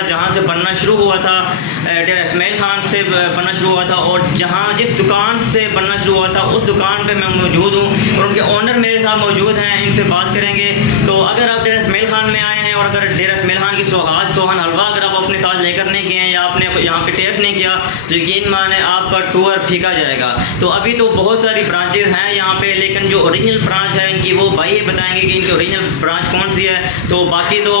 हलवा जहाँ से बनना शुरू हुआ था, डेरा इस्माइल खान से बनना शुरू हुआ था, और जहाँ जिस दुकान से बनना शुरू हुआ था उस दुकान पे मैं मौजूद हूँ और उनके ओनर मेरे साथ मौजूद हैं, इनसे बात करेंगे। तो अगर आप डेरा इस्माइल खान में आए हैं और अगर डेरा इस्माइल खान की सोहन हलवा अगर आप अपने साथ लेकर नहीं गए हैं या आपने यहाँ पे टेस्ट नहीं किया तो यकीन माने आपका टूर फीका जाएगा। तो अभी तो बहुत सारी ब्रांचेज हैं यहाँ पे, लेकिन जो ओरिजिनल ब्रांच है इनकी वो भाई ही बताएंगे कि इनकी ओरिजिनल ब्रांच कौन सी है। तो बाकी तो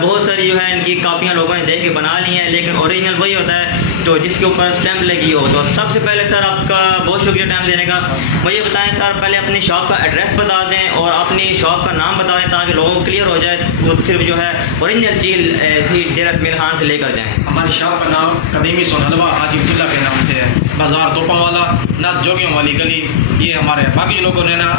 बहुत सारी जो है इनकी कापियाँ लोगों ने देख के बना ली हैं, लेकिन ओरिजिनल वही होता है तो जिसके ऊपर स्टैंप लगी हो। तो सबसे पहले सर आपका बहुत शुक्रिया टाइम देने का। मुझे बताएं सर, पहले अपनी शॉप का एड्रेस बता दें और अपनी शॉप का नाम बता दें ताकि लोगों को क्लियर हो जाए, वो सिर्फ जो है ओरिजिनल चीज़ थी डेरा इस्माइल खान से लेकर जाएँ। हमारी शॉप का नाम कदीमी सोहन हलवा हाजी अब्दुल्ला के नाम से है, बाज़ार दोपा वाला नस जोगियों वाली गली। ये हमारे बाकी लोगों ने ना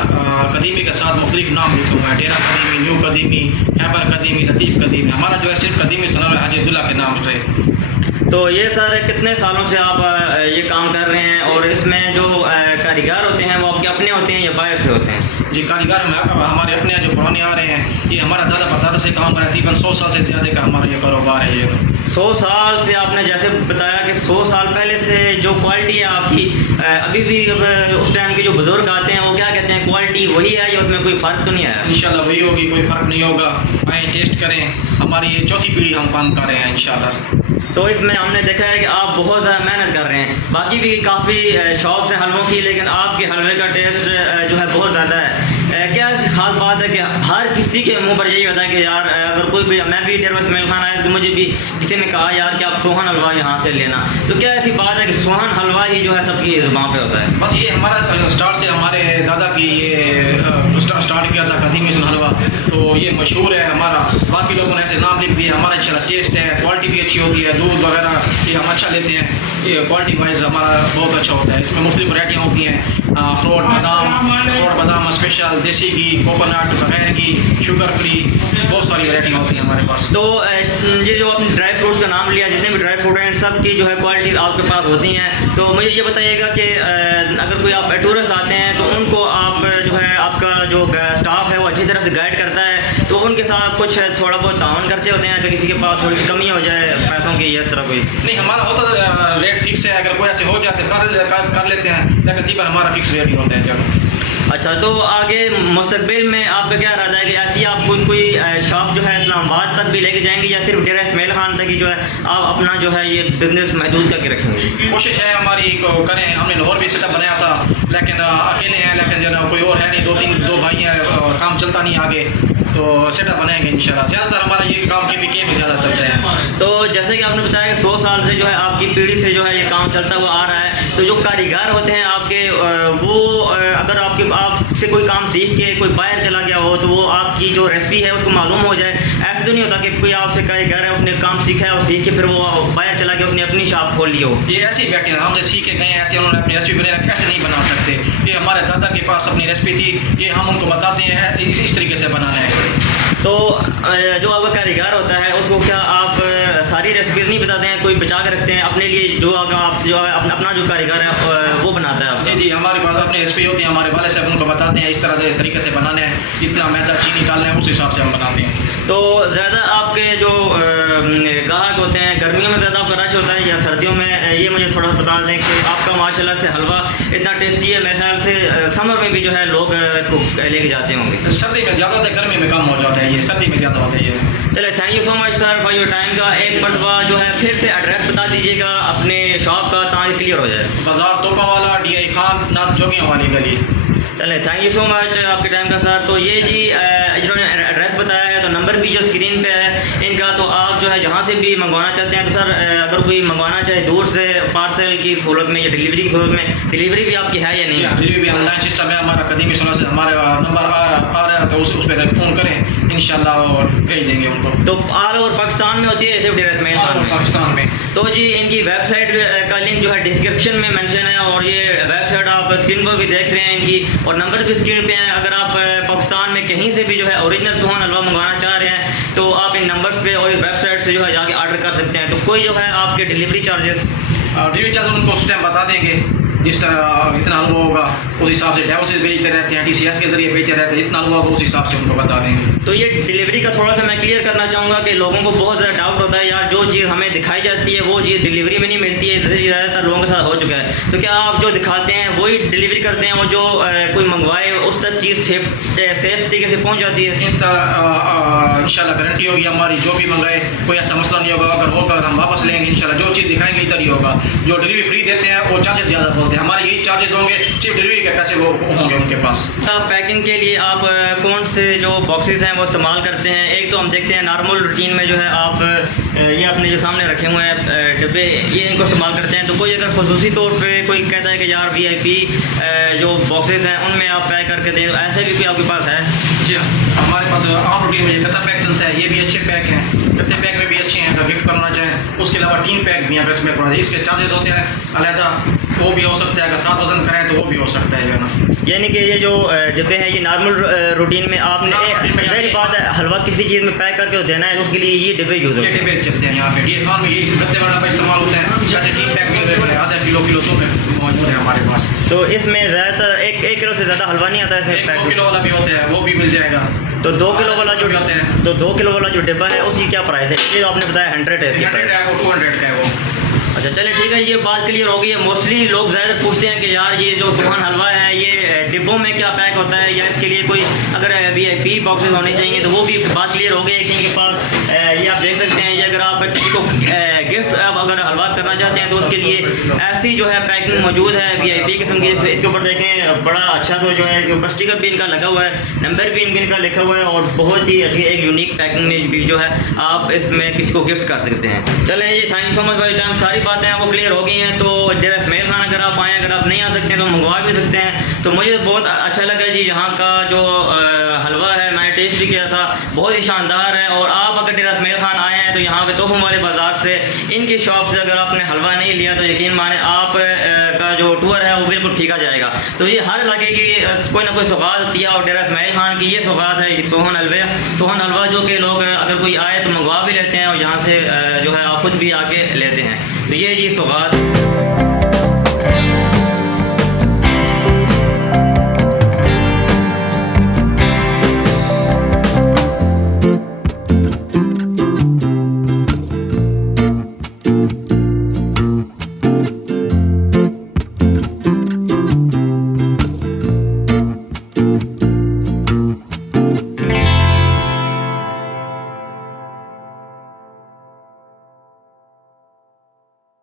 कदीमी के साथ मुख्तलिफ नाम लिखे हुए हैं, डेरा कदीमी, न्यू कदीमी, हैबर कदीमी, लतीफ़ कदीमी। हमारा जो है सिर्फ कदीमी सोहन हलवा हाजी अब्दुल्ला के नाम से। तो ये सर कितने सालों से आप ये काम कर रहे हैं और इसमें जो कारीगर होते हैं वो आपके अपने होते हैं या बाहर से होते हैं? जी, कारीगर हमारे अपने जो पुराने आ रहे हैं, ये हमारा दादा परदादा से काम कर रहे हैं। तकरीबन 100 साल से ज़्यादा का हमारा ये कारोबार है। ये 100 साल से आपने जैसे बताया कि 100 साल पहले से जो क्वालिटी है आपकी, अभी भी उस टाइम के जो बुज़ुर्ग आते हैं वो क्या कहते हैं, क्वालिटी वही है या उसमें कोई फ़र्क तो नहीं है? इंशाल्लाह वही होगी, कोई फ़र्क नहीं होगा। आए टेस्ट करें, हमारी ये चौथी पीढ़ी हम काम कर रहे हैं इंशाल्लाह। तो इसमें हमने देखा है कि आप बहुत ज़्यादा मेहनत कर रहे हैं। बाकी भी काफ़ी शौक़ से हलवों की, लेकिन आपके हलवे का टेस्ट जो है बहुत ज़्यादा है। क्या ऐसी खास बात है कि हर किसी के मुंह पर यही होता है कि यार अगर कोई भी, मैं भी डेरा इस्माइल खान आया तो मुझे भी किसी ने कहा यार कि आप सोहन हलवा यहाँ से लेना। तो क्या ऐसी बात है कि सोहन हलवा ही जो है सबकी ज़ुबान पे होता है? बस ये हमारा स्टार्ट से हमारे दादा की ये स्टार्ट किया था कदीमी सोहन हलवा, तो ये मशहूर है हमारा। बाकी लोगों ने ऐसे नाम लिख दिए, हमारा अच्छा टेस्ट है, क्वालिटी भी अच्छी होती है, दूध वगैरह ये हम अच्छा लेते हैं, ये क्वालिटी वाइज हमारा बहुत अच्छा होता है। इसमें मुख्तलिफ वैरायटियाँ होती हैं, फ्रूट बादाम स्पेशल, देसी घी, कोकोनट, बगैर घी, शुगर फ्री, बहुत सारी वैरायटियाँ होती हैं हमारे पास। तो ये जो आपने ड्राई फ्रूट्स का नाम लिया, जितने भी ड्राई फ्रूट हैं सब की जो है क्वालिटी आपके पास होती हैं। तो मुझे ये बताइएगा कि अगर कोई आप टूरिस्ट आते हैं तो उनको आप जो है आपका जो स्टाफ है वो अच्छी तरह से गाइड करता है, तो उनके साथ कुछ थोड़ा बहुत ताउन करते होते हैं कि किसी के पास थोड़ी सी कमी हो जाए पैसों की, इस तरह कोई? नहीं, हमारा होता रेट फिक्स है, अगर कोई ऐसे हो जाते कर लेते हैं, लेकिन तकरीबन हमारा फिक्स रेट ही होता है। जब अच्छा, तो आगे मुस्तकबिल में आपका क्या इरादा है कि ऐसी आप कोई शॉप जो है इस्लामाबाद तक भी लेके जाएंगे या सिर्फ डेरा इस्माइल खान तक ही जो है आप अपना जो है ये बिजनेस महदूद करके रखेंगे? कोशिश है हमारी करें। हमने लाहौर भी सेटअप बनाया था, लेकिन अकेले हैं, लेकिन जो ना कोई और है नहीं, दो भाई हैं, काम चलता नहीं आगे, तो सेटअप बनाएंगे इंशाल्लाह। ज़्यादातर हमारा ये काम के भी ज़्यादा चलते हैं। तो जैसे कि आपने बताया कि 100 साल से जो है आपकी पीढ़ी से जो है ये काम चलता हुआ आ रहा है, तो जो कारीगर होते हैं आपके वो अगर आपसे कोई काम सीख के कोई बाहर चला गया हो तो वो आपकी जो रेसिपी है उसको मालूम हो जाए। ऐसा तो नहीं होता कि कोई आपसे कारीगर है, उसने काम सीखा है और सीख के फिर वो बाहर चला गया, उसने अपनी शॉप खोल ली हो? ये ऐसे ही बैठे हैं, हमसे सीख के गए, ऐसे उन्होंने अपनी रेसिपी बनाई, कैसे नहीं बना सकते। ये हमारे दादा के पास अपनी रेसिपी थी, ये हम उनको बताते हैं इस तरीके से बनाना है। तो जो आपका कारीगर होता है उसको क्या आप सारी रेसिपीज नहीं बताते हैं, कोई बचा के रखते हैं अपने लिए, जो आप जो है अपना जो कारीगर है वो बनाता है आपका? जी, हमारे पास अपनी रेसिपी होती है, हमारे वाले साहब उनको बताते हैं इस तरह से तरीके से बनाना है, इतना मैदा चीनी डालना है, उस हिसाब से हम बनाते हैं। तो ज़्यादा आपके जो ग्राहक होते हैं गर्मियों में ज़्यादा आपका रश होता है या सर्दियों में? ये मुझे थोड़ा बता दें कि आपका माशाल्लाह से हलवा इतना टेस्टी है, मेरे ख्याल से समर में भी जो है लोग इसको लेके जाते होंगे। सर्दी में ज़्यादा होता है, गर्मी में कम हो जाता है, ये सर्दी में ज़्यादा होता है ये। चले, thank you so much sir for your time का। एक मरतबा जो है फिर से एड्रेस बता दीजिएगा अपने शॉप का ताकि क्लियर हो जाए। बाज़ार तोपा वाला, DI खान, नास जोगियों वाली गली। चले, थैंक यू सो मच आपके टाइम का सर। तो ये जी जिन्होंने एड्रेस बताया है, तो नंबर भी जो स्क्रीन पे है इनका, तो आप जो है जहाँ से भी मंगवाना चाहते हैं तो सर अगर कोई मंगवाना चाहे दूर से पार्सल की सूरत में या डिलीवरी की सूरत में, डिलीवरी भी आपकी है या नहीं? डिलीवरी भी ऑनलाइन सिस्टम है हमारा कदीमी सोना से, हमारे नंबर आ रहा है तो उस पर फ़ोन करें, इंशाल्लाह और भेज देंगे उनको। तो ऑल ओवर पाकिस्तान में होती है सिर्फ डेरा इस्माइल खान में? पाकिस्तान में। तो जी इनकी वेबसाइट का लिंक जो है डिस्क्रिप्शन में मेंशन है, और ये वेबसाइट आप स्क्रीन पर भी देख रहे हैं इनकी, और नंबर भी स्क्रीन पे है। अगर आप पाकिस्तान में कहीं से भी जो है ओरिजिनल सोहन हलवा मंगवाना चाह रहे हैं तो आप इन नंबर पे और वेबसाइट से जो है जाके ऑर्डर कर सकते हैं। तो कोई जो है आपके डिलीवरी चार्जेस उनको उस टाइम बता देंगे जिस तरह जितना हलवा होगा उस हिसाब से डेव से भेजते रहते हैं, TCS के जरिए भेजते रहते हैं, जितना हलवा होगा उस हिसाब से उनको बता देंगे। तो ये डिलीवरी का थोड़ा सा मैं क्लियर करना चाहूँगा कि लोगों को बहुत ज़्यादा डाउट होता है यार, जो चीज़ हमें दिखाई जाती है वो चीज़ डिलीवरी में नहीं मिलती है, ज़्यादातर लोगों के साथ हो चुका है। तो क्या आप जो दिखाते हैं वही डिलीवरी करते हैं और जो कोई मंगवाए उस तक चीज़ सेफ तरीके से पहुँच जाती है? इस तरह इंशाल्लाह गारंटी होगी हमारी, जो भी मंगाए कोई ऐसा मसला नहीं होगा, अगर होगा हम वापस लेंगे इंशाल्लाह, जो चीज़ दिखाएंगे इधर ही होगा। जो डिलीवरी फ्री देते हैं वो चार्जेस ज़्यादा बोलते हैं, हमारे यही चार्जेस होंगे, सिर्फ डिलीवरी के पैसे वो होंगे उनके पास। पैकिंग के लिए आप कौन से जो बॉक्सेस हैं वो इस्तेमाल करते हैं? एक तो हम देखते हैं नॉर्मल रूटीन में जो है आप ये अपने जो सामने रखे हुए हैं डब्बे, ये इनको इस्तेमाल करते हैं। तो कोई अगर खसूसी तौर पे कोई कहता है कि यार VIP जो बॉक्सेस हैं उनमें आप पैक करके दें, तो ऐसे भी कोई आपके पास है? जी हाँ, हमारे पास आम रूटीन में ये गत्ता पैक चलता है, ये भी अच्छे पैक हैं, गत्ते पैक में भी अच्छे हैं, अगर गिफ्ट करना चाहें। उसके अलावा टीन पैक भी हैं, अगर इसमें करना चाहिए, इसके चार्जेस होते हैं अलहदा, वो भी हो सकता है, अगर 7 वजन कराएं तो वो भी हो सकता है ना। यानी कि ये जो डिब्बे हैं ये नॉर्मल रूटीन में आपने ज़ाहिर बात है हलवा किसी चीज़ में पैक करके देना है तो उसके लिए ये डिब्बे यूज़ होते हैं। ये डिब्बे चलते हैं यहाँ पे, ये खान में ये गत्ते वाला का इस्तेमाल होता है, जैसे टीन पैक में आधा किलो तो में मौजूद है हमारे पास। तो इसमें ज़्यादातर एक किलो से ज़्यादा हलवा नहीं आता है इसमें? 2 किलो वाला भी होता है, वो भी मिल जाएगा। तो 2 किलो वाला जो होते हैं, तो 2 किलो वाला जो डिब्बा है उसकी क्या प्राइस है? ये आपने बताया 100 है इसकी 100 है, वो 200 का है वो। अच्छा चलिए ठीक है, ये बात क्लियर हो गई है। मोस्टली लोग ज़्यादा पूछते हैं कि यार ये जो सोहन हलवा है ये डिब्बों में क्या पैक होता है, या इसके लिए कोई अगर VIP बॉक्सेस होने चाहिए, तो वो भी बात क्लियर हो गई है। इनके पास ये आप देख सकते हैं, ये अगर आप किसी को गिफ्ट अगर हलवा करना चाहते हैं तो उसके लिए ऐसी जो है पैकिंग मौजूद है VIP किस्म की। इसके ऊपर देखें बड़ा अच्छा तो जो है ऊपर स्टिकर भी इनका लगा हुआ है, नंबर भी इनका लिखा हुआ है, और बहुत ही अच्छी एक यूनिक पैकिंग में भी जो है आप इसमें किसी को गिफ्ट कर सकते हैं। चलें जी, थैंक यू सो मच भाई टाइम, सारी बातें हैं वो क्लियर हो गई हैं। तो डेरा इस्माइल खान अगर आप आएँ, अगर आप नहीं आ सकते हैं तो मंगवा भी सकते हैं। तो मुझे बहुत अच्छा लगा जी, यहाँ का जो हलवा है मैंने टेस्ट भी किया था, बहुत ही शानदार है। और आप अगर डेरा इस्माइल खान आए हैं तो यहाँ पे तोहफों वाले बाज़ार से इनकी शॉप से अगर आपने हलवा नहीं लिया तो यकीन माने आप का जो टूर है वो बिल्कुल फीका जाएगा। तो ये हर इलाके की कोई ना कोई सौगात होती है, और डेरा इस्माइल खान की ये सौगात है सोहन हलवा जो कि लोग अगर कोई आए तो मंगवा भी लेते हैं और यहाँ से जो है आप खुद भी आके लेते हैं। तो ये जी सौगात।